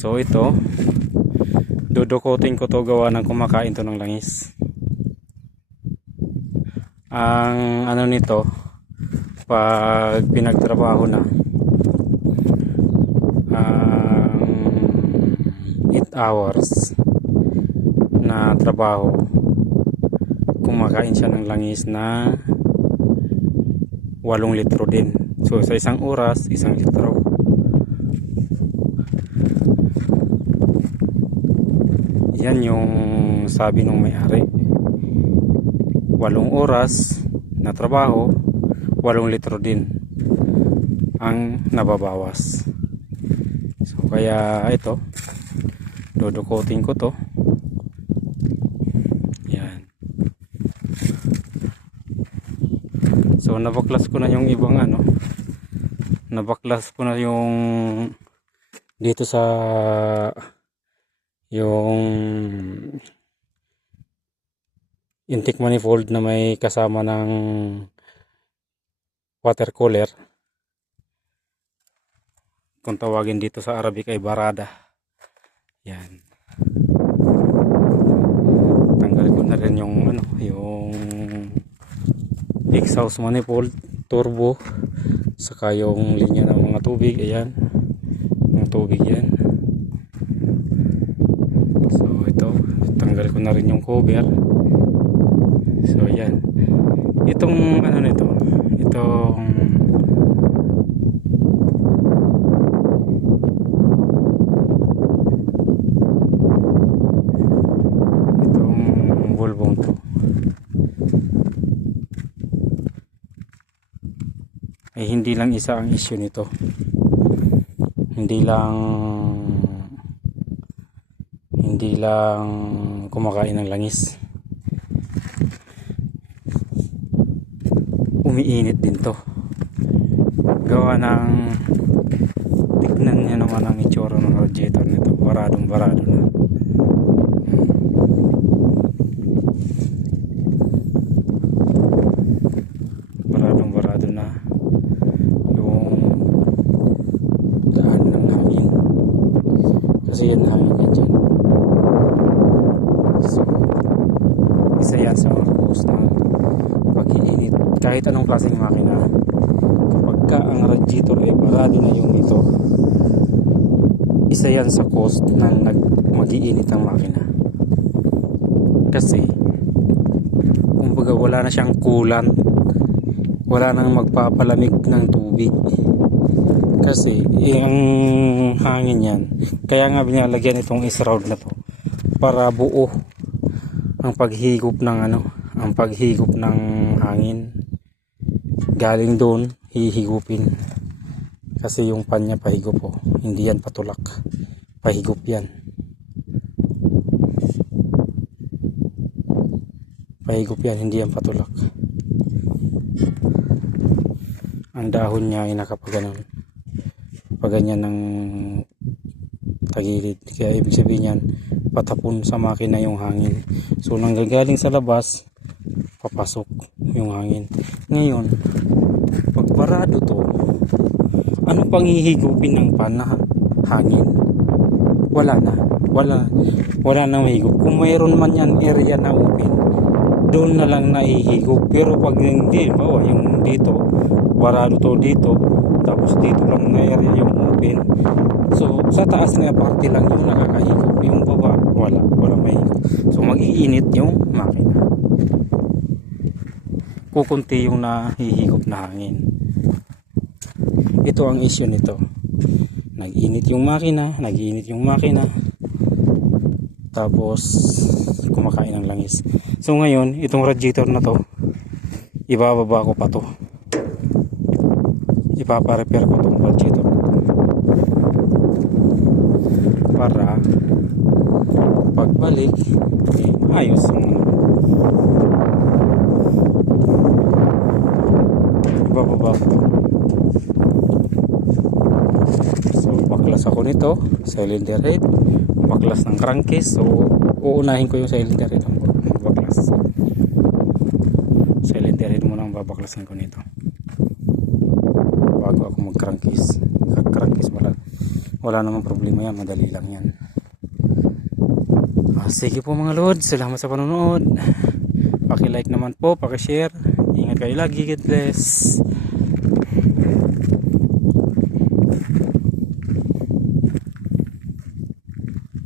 So ito, dudukutin ko to gawa ng kumakain to ng langis. Ang ano nito, pag pinagtrabaho na, ang 8 hours na trabaho, kumakain siya ng langis na 8 litro din. So sa isang oras, 1 litro. Yan yung sabi ng may-ari. 8 oras na trabaho, 8 litro din ang nababawas. So kaya ito, dudukutin ko to. Yan. So nabaklas ko na yung ibang ano, nabaklas ko na yung dito sa yung intake manifold na may kasama ng water cooler. Kung tawagin dito sa Arabic ay barada. Yan. Tanggal ko na rin yung ano, yung exhaust manifold, turbo, saka yung linya ng mga tubig. Ayan, yung tubig yan. So ito, tanggal ko na rin yung cover. So ayan, itong ano nito, itong bulbong to ay hindi lang isa ang issue nito. Hindi lang kumakain ng langis, umiinit din to. Gawa ng, tignan niya naman ang itsura ng radiator nito, baradong barado na. Baradong barado na yung daan ng hangin, kasi yan hangin yan dyan. So isa yan sa cause ng pag-iinit kahit anong klaseng makina. Kapag ka ang radiator ay barado na yung ito, isa yan sa cause na mag-iinit ang makina. Kasi kumbaga wala na siyang coolant, wala nang magpapalamig ng tubig. Kasi ang hangin yan, kaya nga binalagyan itong is-round na to para buo ang paghigop ng ano, ang paghigop ng hangin galing doon, hihigupin. Kasi yung pan niya pahigop, oh, hindi yan patulak, pahigop yan, pahigop yan, hindi yan patulak. Ang dahon niya ay nakapaganon, paganyan ng tagilid, kaya ibig sabihin yan patapon sa makina yung hangin. So nanggagaling sa labas, papasok yung hangin. Ngayon pag barado to, ano pang hihigupin ng pan na hangin? Wala na mahigop. Kung mayroon man yan area na open, doon na lang naihigop. Pero pag hindi, bawa yung dito barado to dito, tapos dito lang na area yung open, so sa taas na parte lang yung nakakahigop, yung baba wala mahigop. So mag-iinit yung makina, kukunti yung nahihigop na hangin. Ito ang issue nito, nag-iinit yung makina, tapos kumakain ng langis. So ngayon itong radiator na to, ibababa ko pa to, ipapa-repair ko itong radiator para pagbalik maayos ang ibababa ko to. So baklas ako nito, cylinder head, baklas ng crankcase. So uunahin ko yung cylinder head ang baklas. Cylinder head muna ang babaklasin ko nito bago ako mag crankcase. Crankcase wala namang problema yan, madali lang yan. Sige po mga Lord, salamat sa panonood. Paki-like naman po, paki-share. Ingat kayo lagi, God bless.